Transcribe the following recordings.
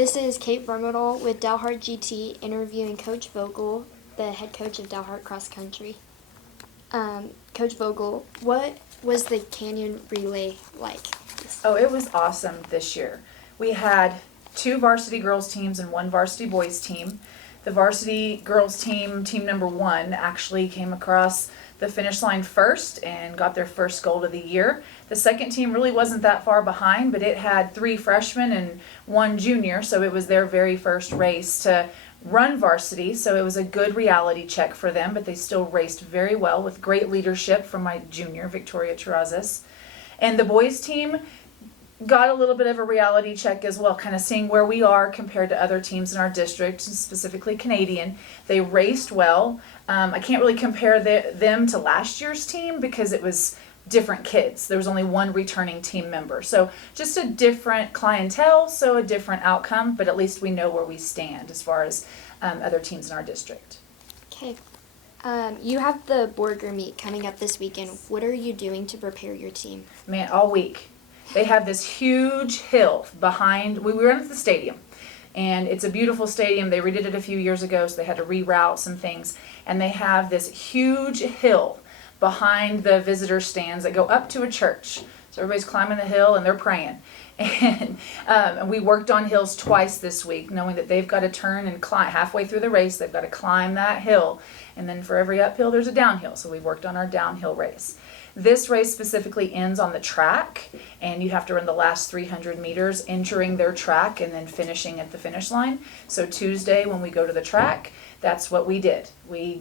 This is Kate Vermidal with Dalhart GT interviewing Coach Vogel, the head coach of Dalhart Cross Country. Coach Vogel, what was the Canyon Relay like? Oh, it was awesome this year. We had 2 varsity girls teams and 1 varsity boys team. The varsity girls team, team number 1, actually came across the finish line first and got their first gold of the year. The second team really wasn't that far behind, but it had 3 freshmen and 1 junior, so it was their very first race to run varsity, so it was a good reality check for them, but they still raced very well with great leadership from my junior, Victoria Terrazas. And the boys team got a little bit of a reality check as well, kind of seeing where we are compared to other teams in our district, specifically Canadian. They raced well. I can't really compare them to last year's team because it was different kids. There was only 1 returning team member. So just a different clientele, so a different outcome, but at least we know where we stand as far as other teams in our district. Okay. You have the Borger meet coming up this weekend. What are you doing to prepare your team? Man, all week. They have this huge hill behind, we were at the stadium, and it's a beautiful stadium. They redid it a few years ago, so they had to reroute some things, and they have this huge hill behind the visitor stands that go up to a church. So everybody's climbing the hill and they're praying. And we worked on hills twice this week, knowing that they've got to turn and climb halfway through the race. They've got to climb that hill, and then for every uphill there's a downhill. So we worked on our downhill race. This race specifically ends on the track, and you have to run the last 300 meters entering their track and then finishing at the finish line. So Tuesday when we go to the track, that's what we did. We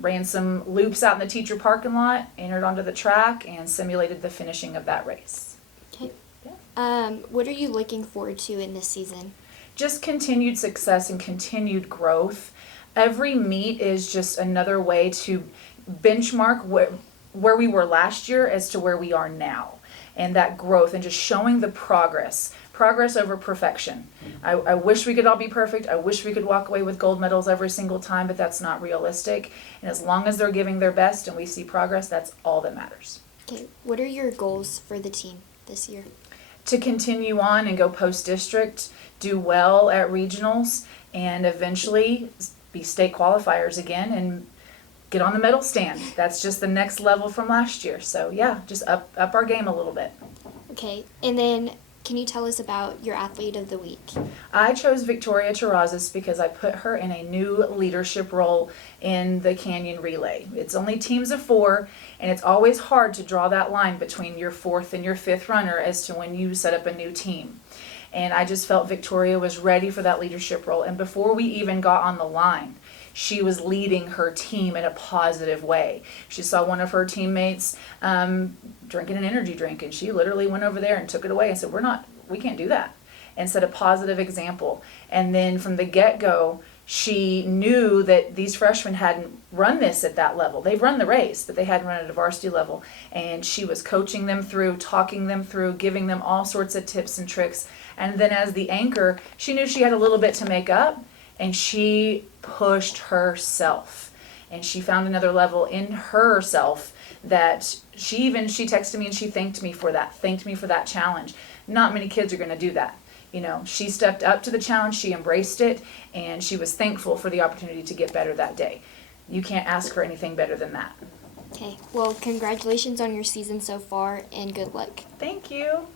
ran some loops out in the teacher parking lot, entered onto the track, and simulated the finishing of that race. Okay. Yeah. What are you looking forward to in this season? Just continued success and continued growth. Every meet is just another way to benchmark where we were last year as to where we are now, and that growth and just showing the progress over perfection. I wish we could all be perfect. I wish we could walk away with gold medals every single time, but that's not realistic. And as long as they're giving their best and we see progress, that's all that matters. Okay, what are your goals for the team this year? To continue on and go post-district, do well at regionals, and eventually be state qualifiers again and get on the medal stand. That's just the next level from last year. So yeah, just up our game a little bit. Okay, and then can you tell us about your athlete of the week? I chose Victoria Terrazas because I put her in a new leadership role in the Canyon Relay. It's only teams of 4, and it's always hard to draw that line between your 4th and your 5th runner as to when you set up a new team. And I just felt Victoria was ready for that leadership role. And before we even got on the line, she was leading her team in a positive way. She saw one of her teammates drinking an energy drink, and she literally went over there and took it away and said, we can't do that, and set a positive example. And then from the get-go, she knew that these freshmen hadn't run this at that level. They've run the race, but they hadn't run it at a varsity level. And she was coaching them through, talking them through, giving them all sorts of tips and tricks. And then as the anchor, she knew she had a little bit to make up, and she pushed herself. And she found another level in herself that she texted me and she thanked me for that challenge. Not many kids are going to do that. You know, she stepped up to the challenge, she embraced it, and she was thankful for the opportunity to get better that day. You can't ask for anything better than that. Okay, well, congratulations on your season so far, and good luck. Thank you.